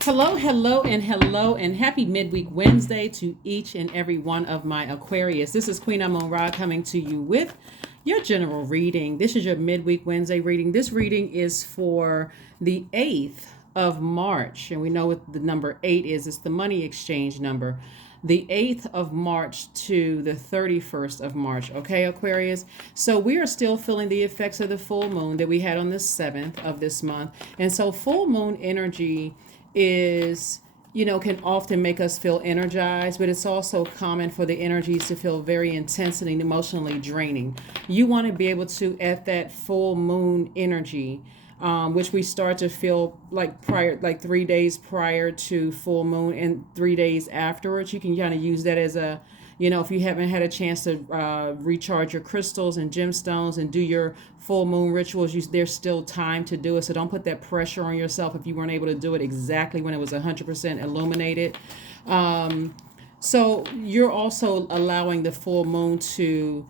Hello, and happy midweek Wednesday to each and every one of my Aquarius. This is Queen Amun Ra coming to you with your general reading. This is your midweek Wednesday reading. This reading is for the 8th of March, and we know what the number 8 is. It's the money exchange number. The 8th of March to the 31st of March. Okay, Aquarius? So we are still feeling the effects of the full moon that we had on the 7th of this month. And so full moon energy is, can often make us feel energized, but it's also common for the energies to feel very intense and emotionally draining. You want to be able to, at that full moon energy, which we start to feel like 3 days prior to full moon and 3 days afterwards. You can kind of use that as a, if you haven't had a chance to recharge your crystals and gemstones and do your full moon rituals, there's still time to do it. So don't put that pressure on yourself if you weren't able to do it exactly when it was 100% illuminated. So you're also allowing the full moon to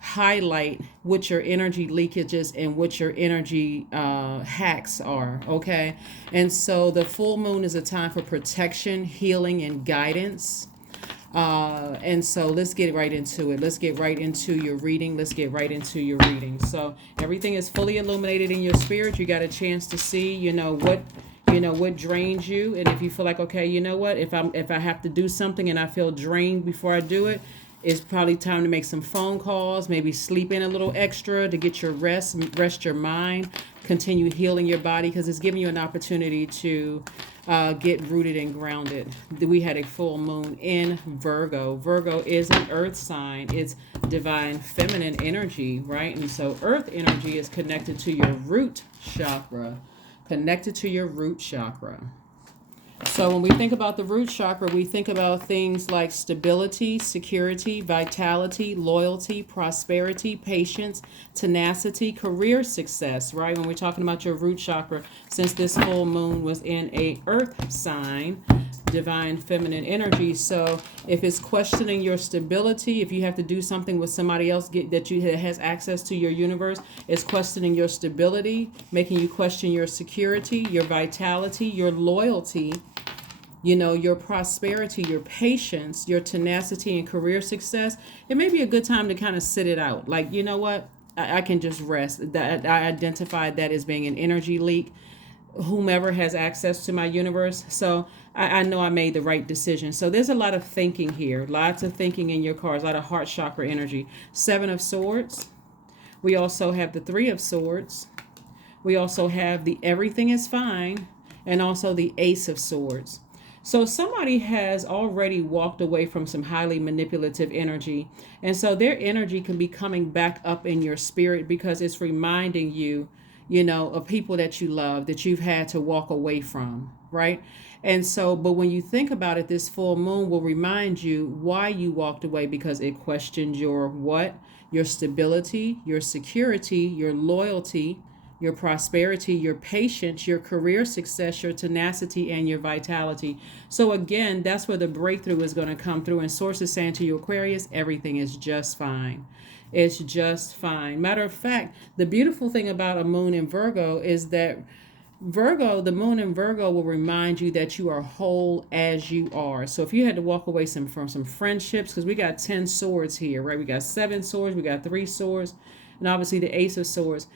highlight what your energy leakages and what your energy hacks are. Okay. And so the full moon is a time for protection, healing, and guidance. And so let's get right into it. Let's get right into your reading. So everything is fully illuminated in your spirit. You got a chance to see, what drains you. And if you feel like, okay, you know what, if I have to do something and I feel drained before I do it, it's probably time to make some phone calls, maybe sleep in a little extra to get your rest your mind, continue healing your body, because it's giving you an opportunity to get rooted and grounded. We had a full moon in Virgo. Virgo is an earth sign. It's divine feminine energy, right? And so earth energy is connected to your root chakra. So when we think about the root chakra, we think about things like stability, security, vitality, loyalty, prosperity, patience, tenacity, career success, right? When we're talking about your root chakra, since this full moon was in a earth sign, divine feminine energy. So if it's questioning your stability, if you have to do something with somebody else that has access to your universe, it's questioning your stability, making you question your security, your vitality, your loyalty, your prosperity, your patience, your tenacity, and career success. It may be a good time to kind of sit it out. Like, you know what? I can just rest. I identified that as being an energy leak. Whomever has access to my universe. So I know I made the right decision. So there's a lot of thinking here. Lots of thinking in your cards. A lot of heart chakra energy. 7 of Swords. We also have the 3 of Swords. We also have the everything is fine. And also the Ace of Swords. So somebody has already walked away from some highly manipulative energy. And so their energy can be coming back up in your spirit because it's reminding you, of people that you love, that you've had to walk away from, right? And so, but when you think about it, this full moon will remind you why you walked away, because it questioned your what? Your stability, your security, your loyalty, your prosperity, your patience, your career success, your tenacity, and your vitality. So again, that's where the breakthrough is going to come through. And source is saying to you, Aquarius, everything is just fine. It's just fine. Matter of fact, the beautiful thing about a moon in Virgo is that the moon in Virgo will remind you that you are whole as you are. So if you had to walk away from some friendships, because we got 10 swords here, right? We got 7 swords, we got 3 swords, and obviously the Ace of Swords.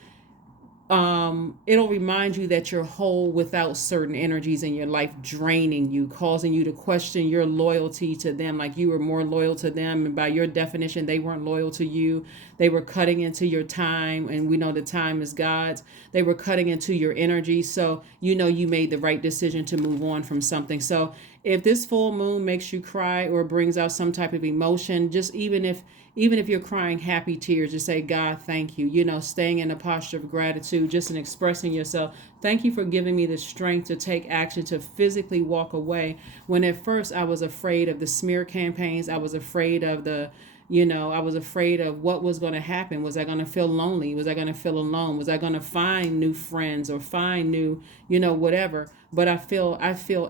It'll remind you that you're whole without certain energies in your life draining you, causing you to question your loyalty to them, like you were more loyal to them, and by your definition they weren't loyal to you. They were cutting into your time, and we know the time is God's. They were cutting into your energy, so you made the right decision to move on from something. So if this full moon makes you cry or brings out some type of emotion, just even if you're crying happy tears, just say, God, thank you. Staying in a posture of gratitude, just in expressing yourself. Thank you for giving me the strength to take action, to physically walk away. When at first I was afraid of the smear campaigns, I was afraid of the I was afraid of what was going to happen. Was I going to feel lonely? Was I going to feel alone? Was I going to find new friends or find new, whatever? But I feel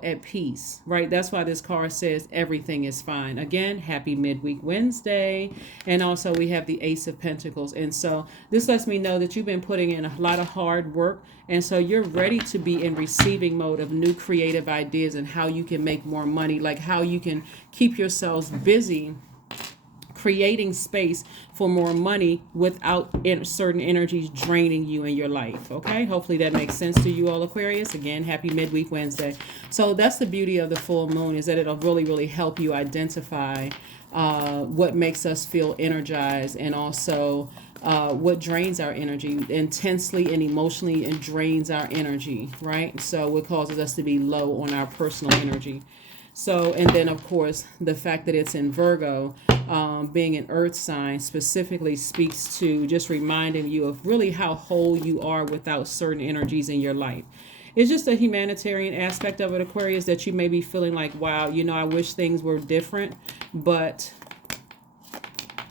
at peace, right? That's why this card says everything is fine. Again, happy midweek Wednesday. And also we have the Ace of Pentacles. And so this lets me know that you've been putting in a lot of hard work. And so you're ready to be in receiving mode of new creative ideas and how you can make more money, like how you can keep yourselves busy creating space for more money without certain energies draining you in your life. Okay, hopefully that makes sense to you all, Aquarius. Again, happy midweek Wednesday. So that's the beauty of the full moon, is that it'll really help you identify what makes us feel energized, and also what drains our energy intensely and emotionally, and drains our energy, right? So what causes us to be low on our personal energy. So, and then of course, the fact that it's in Virgo, being an earth sign, specifically speaks to just reminding you of really how whole you are without certain energies in your life. It's just a humanitarian aspect of it, Aquarius, that you may be feeling like, wow, I wish things were different. But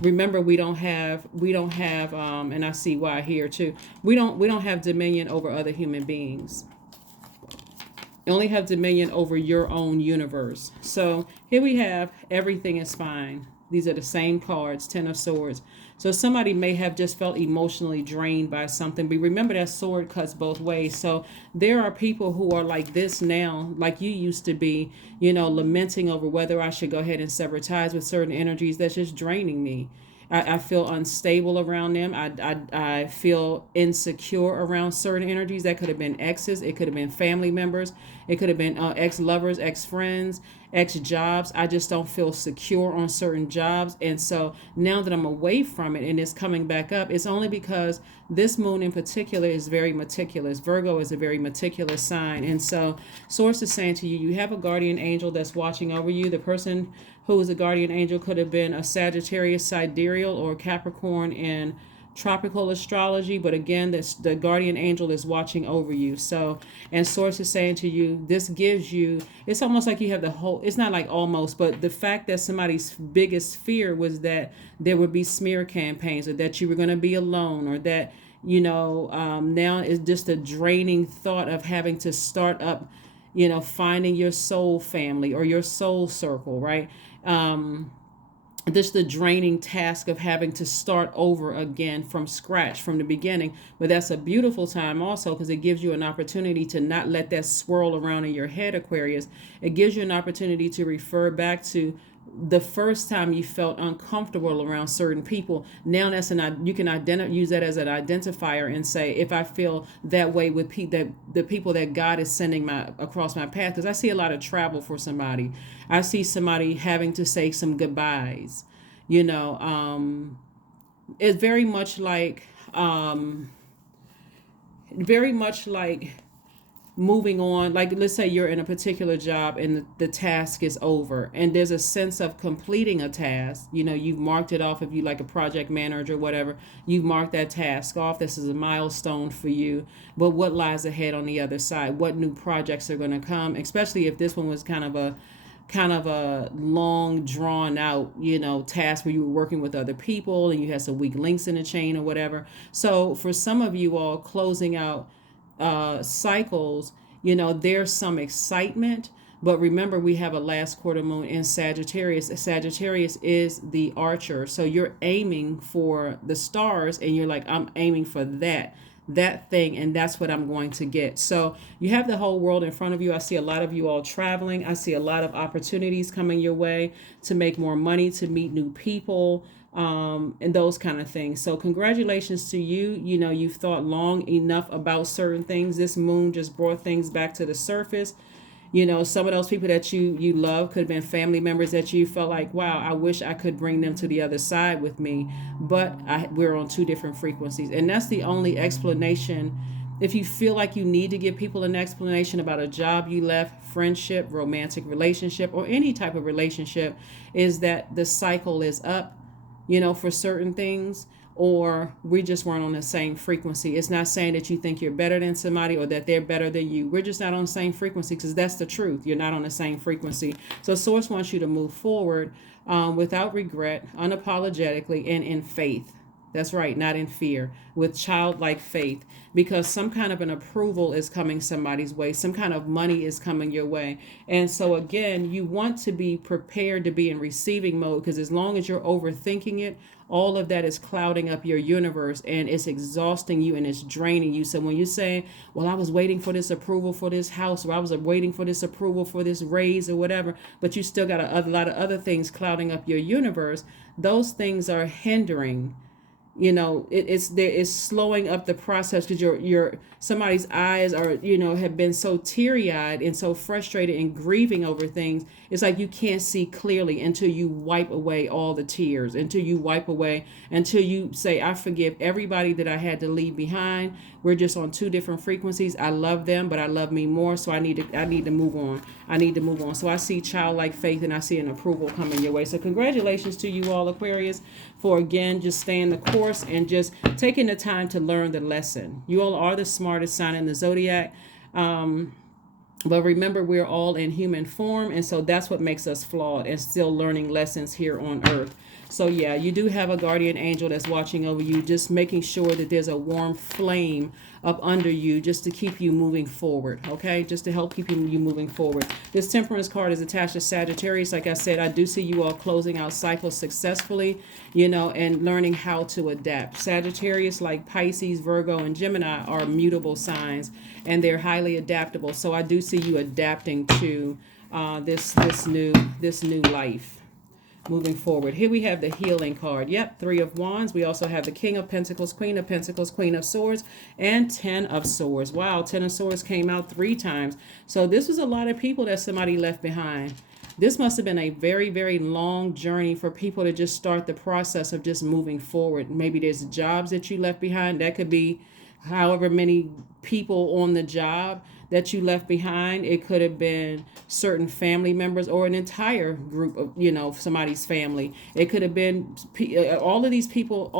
remember, we don't have, and I see why here too. We don't have dominion over other human beings. You only have dominion over your own universe. So here we have everything is fine. These are the same cards, Ten of Swords. So somebody may have just felt emotionally drained by something. But remember, that sword cuts both ways. So there are people who are like this now, like you used to be, lamenting over whether I should go ahead and sever ties with certain energies that's just draining me. I feel unstable around them. I feel insecure around certain energies. That could have been exes. It could have been family members. It could have been ex-lovers, ex-friends, ex-jobs. I just don't feel secure on certain jobs. And so now that I'm away from it and it's coming back up, it's only because this moon in particular is very meticulous. Virgo is a very meticulous sign. And so Source is saying to you, you have a guardian angel that's watching over you. The person who is a guardian angel could have been a Sagittarius sidereal or Capricorn in tropical astrology, but again, that's the guardian angel is watching over you. So, and Source is saying to you, this gives you, it's almost like you have the whole, it's not like almost, but the fact that somebody's biggest fear was that there would be smear campaigns, or that you were going to be alone, or that, now it's just a draining thought of having to start up, finding your soul family or your soul circle, right? This the draining task of having to start over again from scratch, from the beginning. But that's a beautiful time also, because it gives you an opportunity to not let that swirl around in your head, Aquarius. It gives you an opportunity to refer back to the first time you felt uncomfortable around certain people. Now that's you can use that as an identifier and say, if I feel that way with the people that God is sending across my path, because I see a lot of travel for somebody. I see somebody having to say some goodbyes. It's very much like moving on. Like, let's say you're in a particular job and the task is over, and there's a sense of completing a task. You've marked it off. If you like a project manager or whatever, you've marked that task off. This is a milestone for you. But what lies ahead on the other side? What new projects are going to come? Especially if this one was kind of a long drawn out, task where you were working with other people and you had some weak links in the chain or whatever. So for some of you all closing out cycles, there's some excitement. But remember, we have a last quarter moon in Sagittarius. Sagittarius is the archer. So you're aiming for the stars and you're like, I'm aiming for that thing, and that's what I'm going to get. So you have the whole world in front of you. I see a lot of you all traveling. I see a lot of opportunities coming your way to make more money, to meet new people, and those kind of things. So congratulations to you. You've thought long enough about certain things. This moon just brought things back to the surface. Some of those people that you love could have been family members that you felt like, wow, I wish I could bring them to the other side with me, but we're on two different frequencies. And that's the only explanation. If you feel like you need to give people an explanation about a job you left, friendship, romantic relationship, or any type of relationship, is that the cycle is up, for certain things, or we just weren't on the same frequency. It's not saying that you think you're better than somebody or that they're better than you. We're just not on the same frequency, because that's the truth. You're not on the same frequency. So Source wants you to move forward without regret, unapologetically, and in faith. That's right, not in fear, with childlike faith, because some kind of an approval is coming somebody's way, some kind of money is coming your way. And so, again, you want to be prepared to be in receiving mode, because as long as you're overthinking it, all of that is clouding up your universe, and it's exhausting you and it's draining you. So when you say, well, I was waiting for this approval for this house, or I was waiting for this approval for this raise or whatever, but you still got a lot of other things clouding up your universe, those things are hindering. It's slowing up the process, because your somebody's eyes are, have been so teary-eyed and so frustrated and grieving over things. It's like you can't see clearly until you wipe away all the tears, until you say, I forgive everybody that I had to leave behind. We're just on two different frequencies. I love them, but I love me more. So I need to move on. I need to move on. So I see childlike faith, and I see an approval coming your way. So congratulations to you all, Aquarius, for again just staying the course and just taking the time to learn the lesson. You all are the smartest sign in the zodiac. But remember, we're all in human form, and so that's what makes us flawed and still learning lessons here on earth. So yeah, you do have a guardian angel that's watching over you, just making sure that there's a warm flame up under you, just to keep you moving forward, okay? Just to help keep you moving forward. This Temperance card is attached to Sagittarius. Like I said, I do see you all closing out cycles successfully, and learning how to adapt. Sagittarius, like Pisces, Virgo, and Gemini, are mutable signs, and they're highly adaptable. So I do see you adapting to this new life. Moving forward, here we have the healing card. Yep, Three of Wands. We also have the King of Pentacles, Queen of Pentacles, Queen of Swords, and Ten of Swords. Wow, Ten of Swords came out 3 times. So this was a lot of people that somebody left behind. This must have been a very, very long journey for people to just start the process of just moving forward. Maybe there's jobs that you left behind. That could be however many people on the job that you left behind. It could have been certain family members or an entire group of, somebody's family. It could have been all of these people.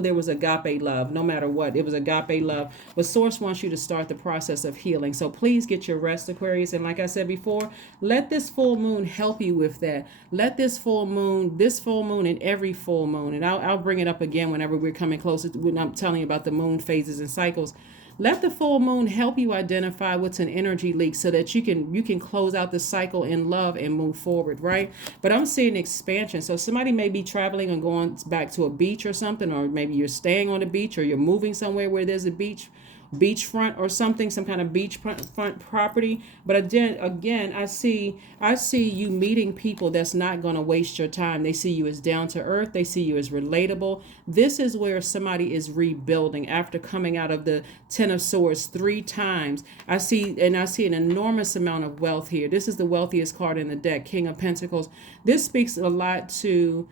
There was agape love, no matter what. It was agape love. But Source wants you to start the process of healing. So please get your rest, Aquarius. And like I said before, let this full moon help you with that. Let this full moon, and every full moon, and I'll bring it up again whenever we're coming closer when I'm telling you about the moon phases and cycles. Let the full moon help you identify what's an energy leak, so that you can close out the cycle in love and move forward, right? But I'm seeing expansion. So somebody may be traveling and going back to a beach or something, or maybe you're staying on a beach, or you're moving somewhere where there's a beachfront or something, some kind of beachfront property. But again, I see you meeting people that's not going to waste your time. They see you as down to earth. They see you as relatable. This is where somebody is rebuilding after coming out of the Ten of Swords 3 times. I see an enormous amount of wealth here. This is the wealthiest card in the deck, King of Pentacles. This speaks a lot to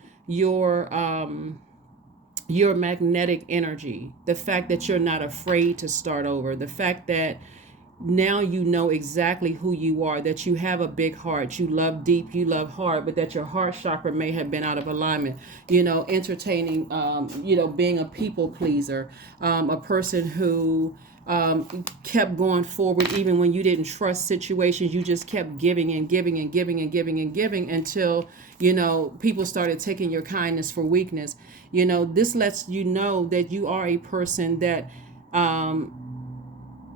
your magnetic energy, the fact that you're not afraid to start over, the fact that now you know exactly who you are, that you have a big heart, you love deep, you love hard, but that your heart chakra may have been out of alignment, entertaining, being a people pleaser, a person who kept going forward even when you didn't trust situations. You just kept giving and giving and giving and giving and giving until people started taking your kindness for weakness. This lets you know that you are a person that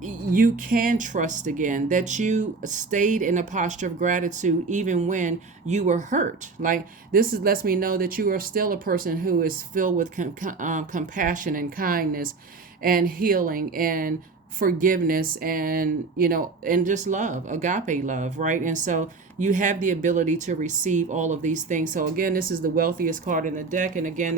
you can trust again, that you stayed in a posture of gratitude even when you were hurt. Like lets me know that you are still a person who is filled with compassion and kindness and healing and forgiveness and and just love, agape love, right? And so you have the ability to receive all of these things. So again, this is the wealthiest card in the deck, and again,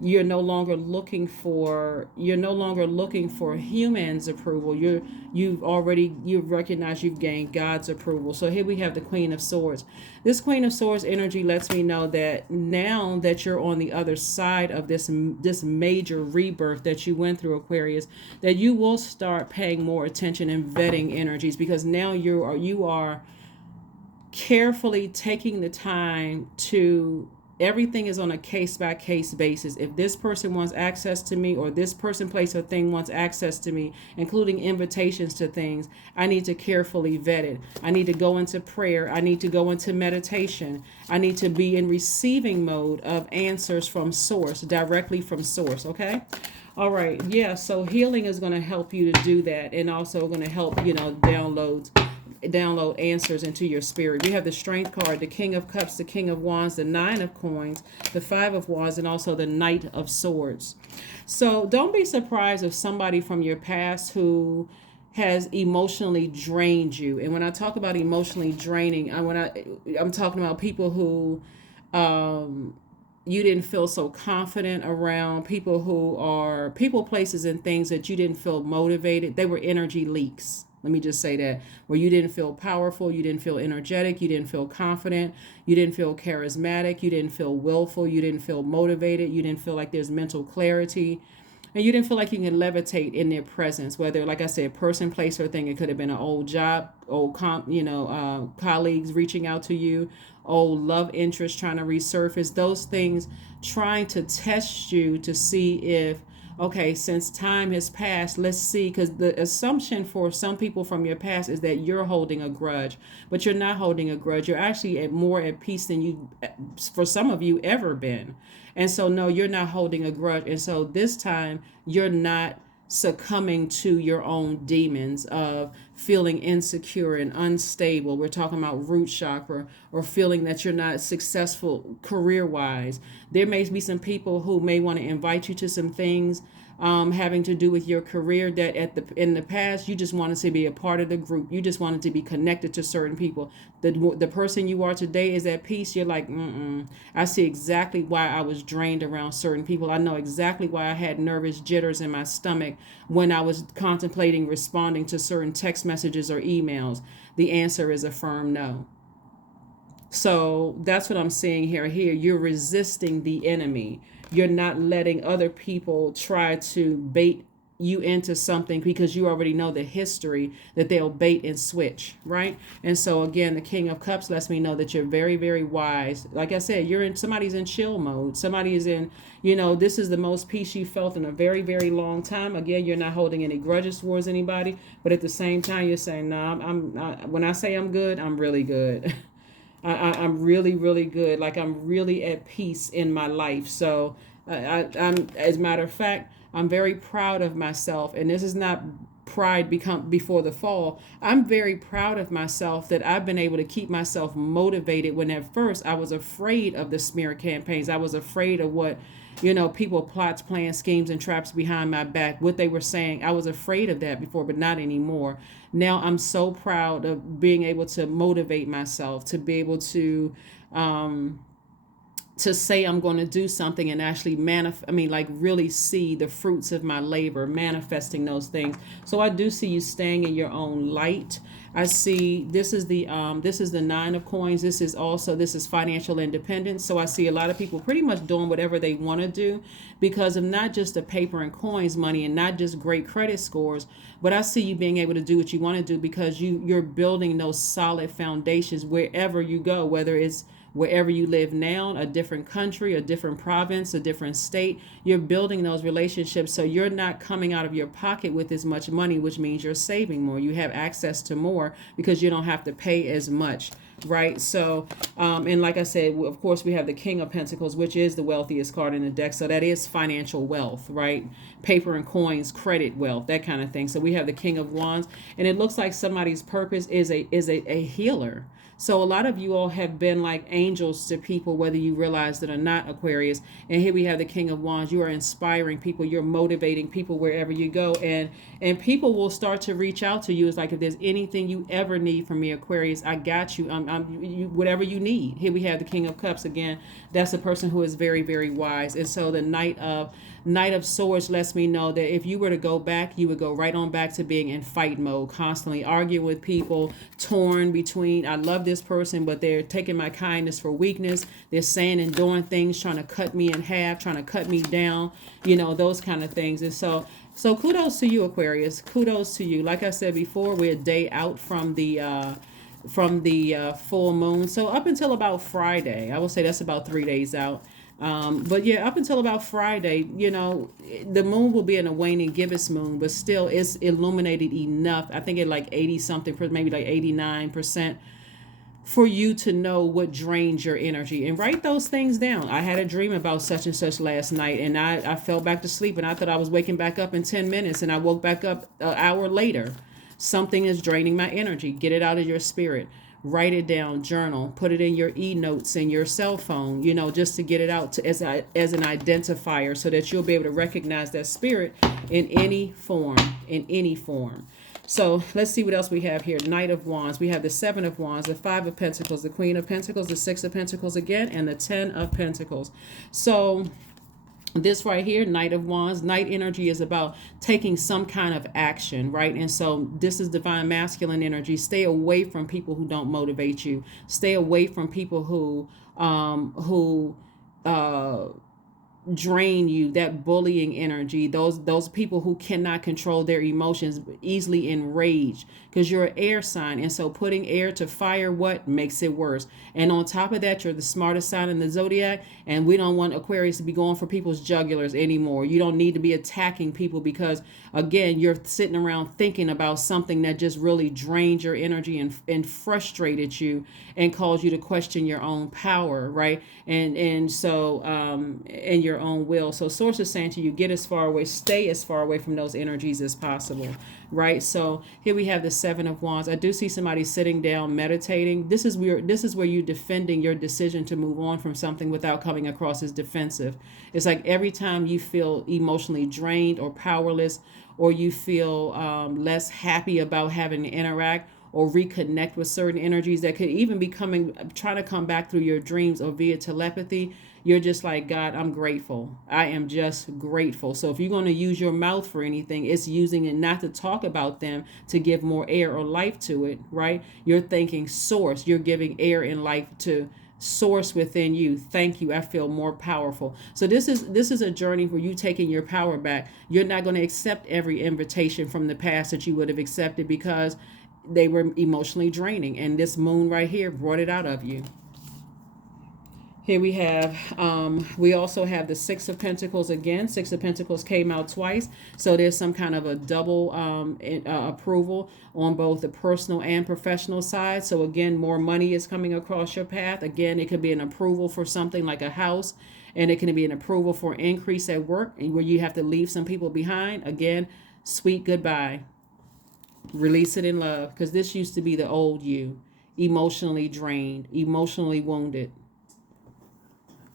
you're no longer looking for humans' approval. You've recognized you've gained God's approval. So here we have the Queen of Swords. This Queen of Swords energy lets me know that now that you're on the other side of this major rebirth that you went through, Aquarius, that you will start paying more attention and vetting energies, because now you are carefully taking the time to everything is on a case-by-case basis. If this person wants access to me, or this person, place, or thing wants access to me, including invitations to things, I need to carefully vet it. I need to go into prayer. I need to go into meditation. I need to be in receiving mode of answers from source, directly from source, okay? All right, yeah, so healing is going to help you to do that, and also going to help, download answers into your spirit. We have the Strength card, the King of Cups, the King of Wands, the Nine of Coins, the Five of Wands, and also the Knight of Swords. So don't be surprised if somebody from your past who has emotionally drained you. And when I talk about emotionally draining, I'm talking about people who you didn't feel so confident around, people who are people, places, and things that you didn't feel motivated. They were energy leaks. Let me just say that, where you didn't feel powerful, you didn't feel energetic, you didn't feel confident, you didn't feel charismatic, you didn't feel willful, you didn't feel motivated, you didn't feel like there's mental clarity, and you didn't feel like you can levitate in their presence. Whether, like I said, person, place, or thing, it could have been an old job, old colleagues reaching out to you, old love interest trying to resurface. Those things trying to test you to see if, okay, since time has passed, let's see, because the assumption for some people from your past is that you're holding a grudge, but you're not holding a grudge. You're actually more at peace than you, for some of you, ever been. And so, no, you're not holding a grudge. And so this time, you're not succumbing to your own demons of feeling insecure and unstable. We're talking about root chakra, or feeling that you're not successful career-wise. There may be some people who may want to invite you to some things having to do with your career that in the past you just wanted to be a part of the group. You just wanted to be connected to certain people. The person you are today is at peace. You're like, I see exactly why I was drained around certain people. I know exactly why I had nervous jitters in my stomach when I was contemplating responding to certain text messages or emails. The answer is a firm no. So that's what I'm seeing here. You're resisting the enemy. You're not letting other people try to bait you into something, because you already know the history that they'll bait and switch, right? And so again, the King of Cups lets me know that you're very, very wise. Like I said, somebody's in chill mode. Somebody is in, this is the most peace you felt in a very, very long time. Again, you're not holding any grudges towards anybody, but at the same time, you're saying, no, when I say I'm good, I'm really good. I'm really, really good. Like, I'm really at peace in my life. So I'm, as a matter of fact, I'm very proud of myself. And this is not pride before the fall. I'm very proud of myself that I've been able to keep myself motivated when at first I was afraid of the smear campaigns. I was afraid of what, people plots, plans, schemes, and traps behind my back, what they were saying. I was afraid of that before, but not anymore. Now I'm so proud of being able to motivate myself, to be able to say I'm going to do something and actually really see the fruits of my labor, manifesting those things. So I do see you staying in your own light. I see this is the Nine of Coins. This is financial independence. So I see a lot of people pretty much doing whatever they want to do because of not just the paper and coins money and not just great credit scores, but I see you being able to do what you want to do because you're building those solid foundations wherever you go, whether it's wherever you live now, a different country, a different province, a different state. You're building those relationships, so you're not coming out of your pocket with as much money, which means you're saving more. You have access to more because you don't have to pay as much, right? So, and like I said, of course, we have the King of Pentacles, which is the wealthiest card in the deck. So that is financial wealth, right? Paper and coins, credit wealth, that kind of thing. So we have the King of Wands, and it looks like somebody's purpose is a healer. So a lot of you all have been like angels to people, whether you realize it or not, Aquarius. And here we have the King of Wands. You are inspiring people. You're motivating people wherever you go. And people will start to reach out to you. It's like, if there's anything you ever need from me, Aquarius, I got you. Whatever you need. Here we have the King of Cups again. That's a person who is very, very wise. And so the Knight of Swords lets me know that if you were to go back, you would go right on back to being in fight mode, constantly arguing with people, torn between, I love this person, but they're taking my kindness for weakness. They're saying and doing things, trying to cut me in half, trying to cut me down, those kind of things. And so kudos to you, Aquarius. Kudos to you. Like I said before, we're a day out from the full moon. So up until about Friday, I will say that's about 3 days out. But yeah, up until about Friday, the moon will be in a waning gibbous moon, but still it's illuminated enough. I think it like 80 something, maybe like 89%, for you to know what drains your energy and write those things down. I had a dream about such and such last night, and I fell back to sleep, and I thought I was waking back up in 10 minutes, and I woke back up an hour later. Something is draining my energy. Get it out of your spirit. Write it down, journal, put it in your e-notes in your cell phone, just to get it out as an identifier, so that you'll be able to recognize that spirit in any form, So let's see what else we have here. Knight of Wands. We have the Seven of Wands, the Five of Pentacles, the Queen of Pentacles, the Six of Pentacles again, and the Ten of Pentacles. So this right here, Knight of Wands, night energy is about taking some kind of action, right? And so this is divine masculine energy. Stay away from people who don't motivate you. Stay away from people who drain you, that bullying energy, those people who cannot control their emotions, easily enraged, because you're an air sign, and so putting air to fire, what makes it worse? And on top of that, you're the smartest sign in the zodiac, and we don't want Aquarius to be going for people's jugulars anymore. You don't need to be attacking people, because again, you're sitting around thinking about something that just really drained your energy and frustrated you and caused you to question your own power, right? And so and your own will. So source is saying to you, get as far away, stay as far away from those energies as possible, right? So here we have the Seven of Wands. I do see somebody sitting down meditating. This is where you're defending your decision to move on from something without coming across as defensive. It's like every time you feel emotionally drained or powerless, or you feel less happy about having to interact or reconnect with certain energies that could even be trying to come back through your dreams or via telepathy, you're just like, God, I'm grateful. I am just grateful. So if you're going to use your mouth for anything, it's using it not to talk about them, to give more air or life to it, right? You're thinking source. You're giving air and life to source within you. Thank you. I feel more powerful. So this is a journey where you taking your power back. You're not going to accept every invitation from the past that you would have accepted, because they were emotionally draining, and this moon right here brought it out of you. Here we also have the Six of Pentacles again. Six of Pentacles came out twice. So there's some kind of a double approval on both the personal and professional side. So again, more money is coming across your path. Again, it could be an approval for something like a house, and it can be an approval for increase at work where you have to leave some people behind. Again, sweet goodbye. Release it in love, because this used to be the old you, emotionally drained, emotionally wounded.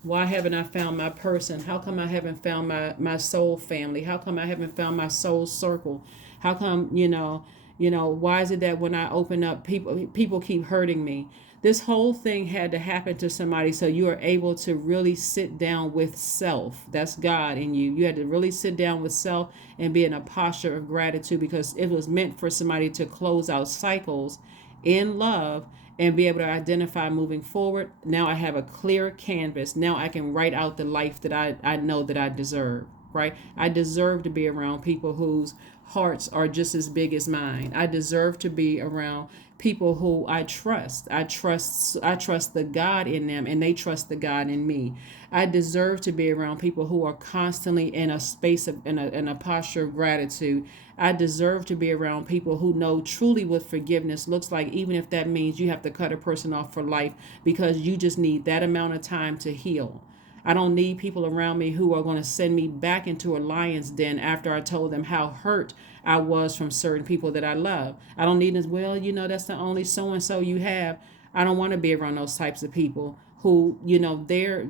Why haven't I found my person? How come I haven't found my soul family? How come I haven't found my soul circle? How come, why is it that when I open up, people keep hurting me? This whole thing had to happen to somebody so you are able to really sit down with self. That's God in you. You had to really sit down with self and be in a posture of gratitude, because it was meant for somebody to close out cycles in love and be able to identify moving forward. Now I have a clear canvas. Now I can write out the life that I know that I deserve, right? I deserve to be around people whose hearts are just as big as mine. I deserve to be around people who I trust. I trust the God in them, and they trust the God in me. I deserve to be around people who are constantly in a space of in a posture of gratitude. I deserve to be around people who know truly what forgiveness looks like, even if that means you have to cut a person off for life, because you just need that amount of time to heal. I don't need people around me who are going to send me back into a lion's den after I told them how hurt I was from certain people that I love. I don't need this, well, that's the only so-and-so you have. I don't want to be around those types of people who, their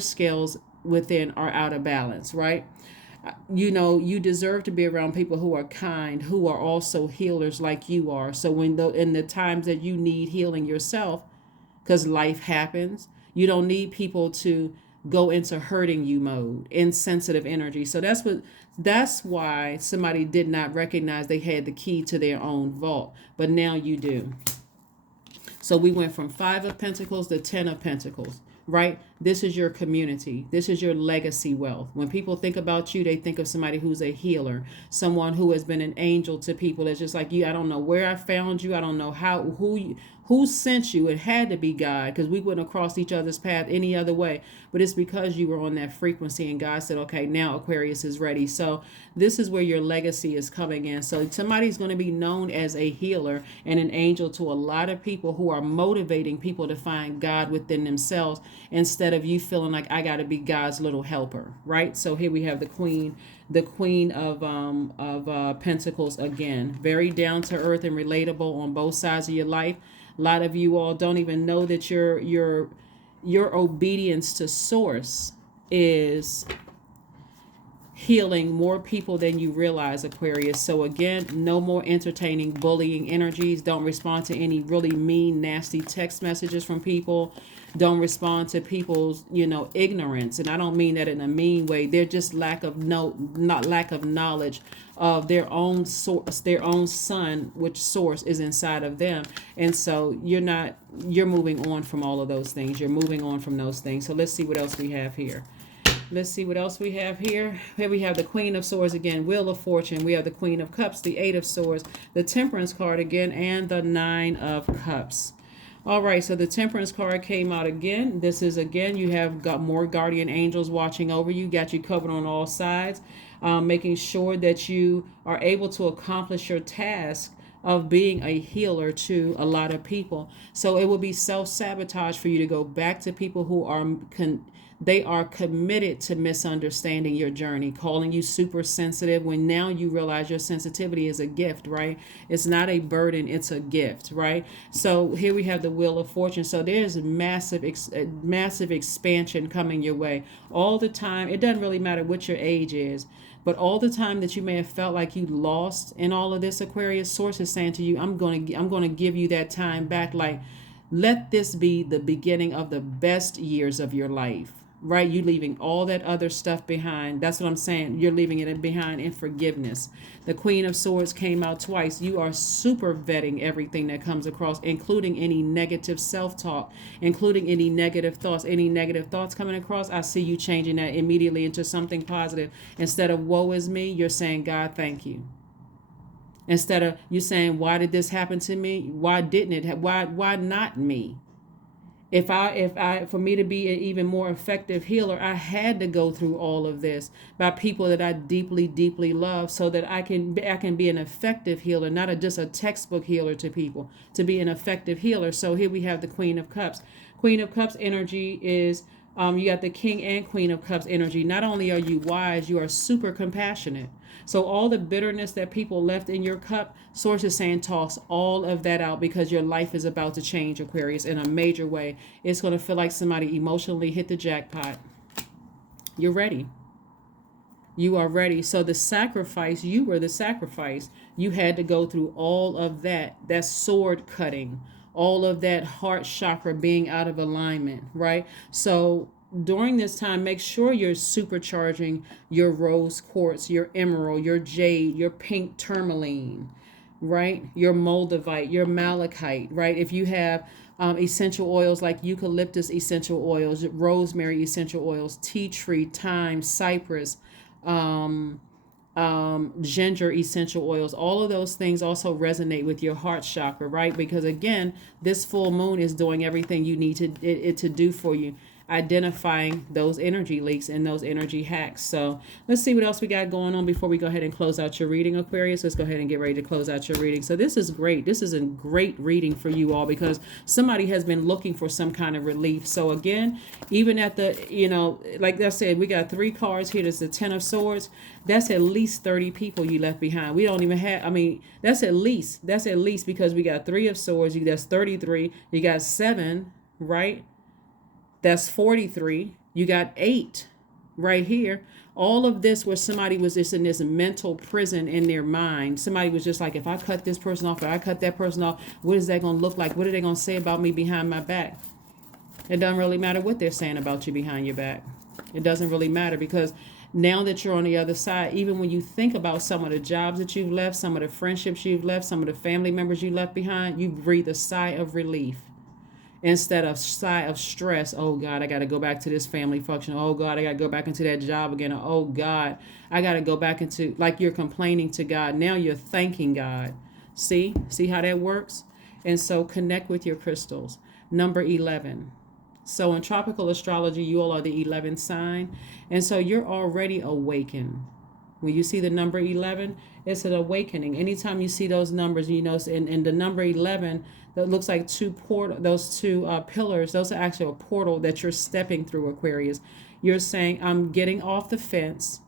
scales within are out of balance, right? You deserve to be around people who are kind, who are also healers like you are. So in the times that you need healing yourself, because life happens, you don't need people to go into hurting you mode, insensitive energy. So that's why somebody did not recognize they had the key to their own vault, but now you do. So we went from Five of Pentacles to Ten of Pentacles, right? This is your community. This is your legacy wealth. When people think about you, they think of somebody who's a healer, someone who has been an angel to people. It's just like you. I don't know where I found you. I don't know who sent you. It had to be God, because we wouldn't have crossed each other's path any other way. But it's because you were on that frequency, and God said, okay, now Aquarius is ready. So this is where your legacy is coming in. So somebody's going to be known as a healer and an angel to a lot of people who are motivating people to find God within themselves, instead of you feeling like I got to be God's little helper, right? So here we have the queen of Pentacles again, very down to earth and relatable on both sides of your life. A lot of you all don't even know that your obedience to source is healing more people than you realize, Aquarius. So again, no more entertaining bullying energies. Don't respond to any really mean, nasty text messages from people. Don't respond to people's, ignorance. And I don't mean that in a mean way. They're just lack of knowledge of their own source, their own sun, which source is inside of them. And so you're moving on from all of those things. You're moving on from those things. So let's see what else we have here. Let's see what else we have here. Here we have the Queen of Swords again, Wheel of Fortune. We have the Queen of Cups, the Eight of Swords, the Temperance card again, and the Nine of Cups. All right, so the Temperance card came out again. This is, again, you have got more guardian angels watching over you, got you covered on all sides, making sure that you are able to accomplish your task of being a healer to a lot of people. So it will be self-sabotage for you to go back to people who are they are committed to misunderstanding your journey, calling you super sensitive, when now you realize your sensitivity is a gift, right? It's not a burden, it's a gift, right? So here we have the Wheel of Fortune. So there's massive expansion coming your way all the time. It doesn't really matter what your age is, but all the time that you may have felt like you lost in all of this, Aquarius, source is saying to you, I'm going to give you that time back. Like, let this be the beginning of the best years of your life. Right? You leaving all that other stuff behind. That's what I'm saying. You're leaving it behind in forgiveness. The Queen of Swords came out twice. You are super vetting everything that comes across, including any negative self-talk, including any negative thoughts. Any negative thoughts coming across, I see you changing that immediately into something positive. Instead of woe is me, you're saying, God, thank you. Instead of you saying, why did this happen to me? Why didn't it? Why not me? If for me to be an even more effective healer, I had to go through all of this by people that I deeply, deeply love, so that I can be an effective healer, not just a textbook healer to people, to be an effective healer. So here we have the Queen of Cups. Queen of Cups energy is, you got the King and Queen of Cups energy. Not only are you wise, you are super compassionate. So all the bitterness that people left in your cup, source is saying toss all of that out, because your life is about to change, Aquarius, in a major way. It's going to feel like somebody emotionally hit the jackpot. You're ready. You are ready. So the sacrifice, you were the sacrifice. You had to go through all of that sword cutting, all of that heart chakra being out of alignment, right? So during this time, make sure you're supercharging your rose quartz, your emerald, your jade, your pink tourmaline, right? Your moldavite, your malachite, right? If you have essential oils like eucalyptus essential oils, rosemary essential oils, tea tree, thyme, cypress, ginger essential oils, all of those things also resonate with your heart chakra, right? Because again, this full moon is doing everything you need to do for you, identifying those energy leaks and those energy hacks. So let's see what else we got going on before we go ahead and close out your reading, Aquarius. Let's go ahead and get ready to close out your reading. So this is great. This is a great reading for you all, because somebody has been looking for some kind of relief. So again, even at the, like I said, we got 3 cards here. There's the 10 of Swords. That's at least 30 people you left behind. We don't even have, that's at least because we got 3 of Swords. That's 33. You got 7, right? That's 43. You got 8 right here. All of this where somebody was just in this mental prison in their mind. Somebody was just like, if I cut this person off, or I cut that person off, what is that going to look like? What are they going to say about me behind my back? It doesn't really matter what they're saying about you behind your back. It doesn't really matter, because now that you're on the other side, even when you think about some of the jobs that you've left, some of the friendships you've left, some of the family members you left behind, you breathe a sigh of relief. instead of sigh of stress. Oh God, I got to go back to this family function. Oh God, I got to go back into that job again. Oh God, I got to go back into, like, you're complaining to God. Now you're thanking God. See how that works? And so connect with your crystals. Number 11. So in tropical astrology, you all are the 11th sign. And so you're already awakened. When you see the number 11, it's an awakening. Anytime you see those numbers, in the number 11, that looks like those two pillars, those are actually a portal that you're stepping through, Aquarius. You're saying, I'm getting off the fence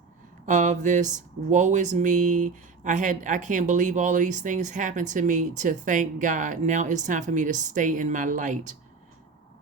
of this woe is me. I can't believe all of these things happened to me, to thank God. Now it's time for me to stay in my light,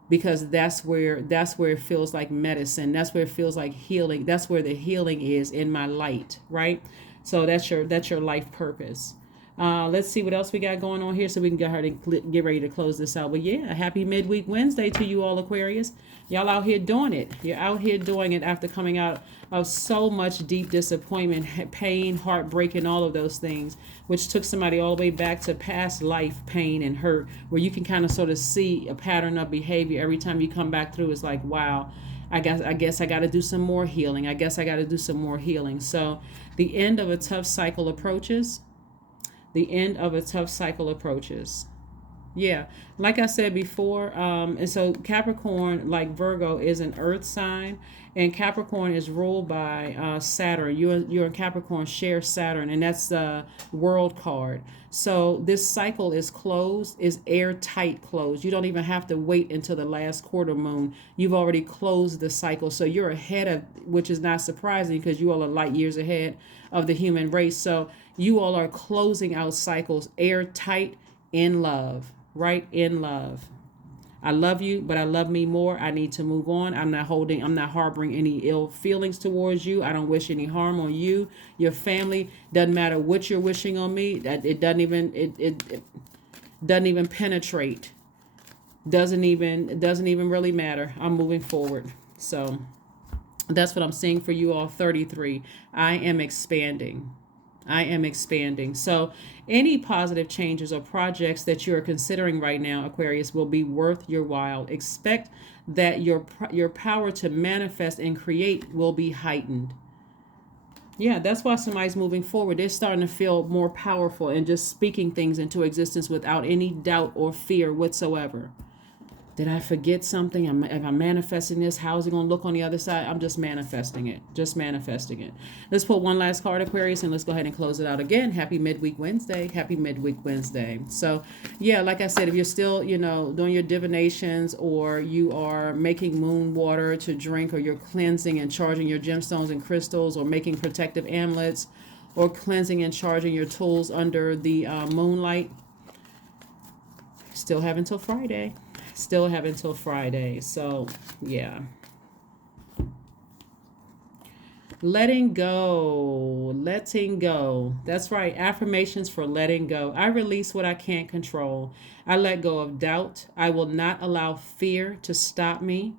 because that's where it feels like medicine. That's where it feels like healing. That's where the healing is, in my light, right? So that's your life purpose. Let's see what else we got going on here, so we can get ready to close this out. But yeah, happy midweek Wednesday to you all, Aquarius. Y'all out here doing it. You're out here doing it after coming out of so much deep disappointment, pain, heartbreak, and all of those things, which took somebody all the way back to past life pain and hurt, where you can kind of sort of see a pattern of behavior every time you come back through. It's like, wow, I guess I got to do some more healing. I guess I got to do some more healing. So the end of a tough cycle approaches. The end of a tough cycle approaches. Yeah, like I said before, and so Capricorn, like Virgo, is an earth sign, and Capricorn is ruled by Saturn. You and Capricorn share Saturn, and that's the world card. So this cycle is closed, is airtight closed. You don't even have to wait until the last quarter moon. You've already closed the cycle. So you're ahead of, which is not surprising because you all are light years ahead of the human race. So you all are closing out cycles airtight in love, right? In love. I love you, but I love me more. I need to move on. I'm not harboring any ill feelings towards you. I don't wish any harm on you, your family. Doesn't matter what you're wishing on me. It doesn't even it doesn't even penetrate. Doesn't even really matter. I'm moving forward. So that's what I'm seeing for you all. 33. I am expanding. I am expanding. So any positive changes or projects that you are considering right now, Aquarius, will be worth your while. Expect that your power to manifest and create will be heightened. Yeah, that's why somebody's moving forward. They're starting to feel more powerful and just speaking things into existence without any doubt or fear whatsoever. Did I forget something? If I'm manifesting this, how's it going to look on the other side? I'm just manifesting it. Just manifesting it. Let's put one last card, Aquarius, and let's go ahead and close it out again. Happy midweek Wednesday. Happy midweek Wednesday. So, yeah, like I said, if you're still, doing your divinations, or you are making moon water to drink, or you're cleansing and charging your gemstones and crystals, or making protective amulets, or cleansing and charging your tools under the moonlight, still have until Friday. Still have until Friday. So, yeah. Letting go. Letting go. That's right. Affirmations for letting go. I release what I can't control. I let go of doubt. I will not allow fear to stop me.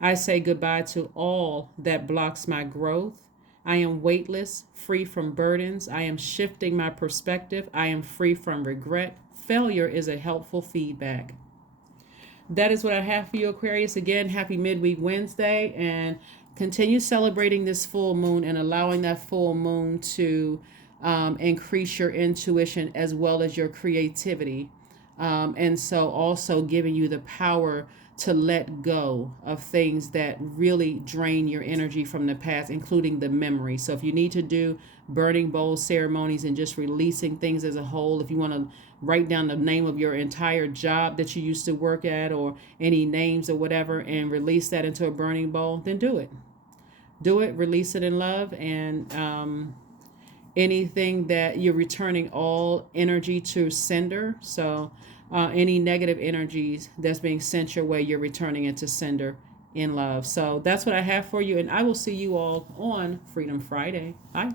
I say goodbye to all that blocks my growth. I am weightless, free from burdens. I am shifting my perspective. I am free from regret. Failure is a helpful feedback. That is what I have for you, Aquarius. Again, happy midweek Wednesday, and continue celebrating this full moon and allowing that full moon to increase your intuition as well as your creativity. And so also giving you the power to let go of things that really drain your energy from the past, including the memory. So if you need to do burning bowl ceremonies and just releasing things as a whole, if you want to write down the name of your entire job that you used to work at, or any names or whatever, and release that into a burning bowl, then do it. Do it, release it in love, and anything that you're returning all energy to sender. So any negative energies that's being sent your way, you're returning it to sender in love. So that's what I have for you, and I will see you all on Freedom Friday. Bye.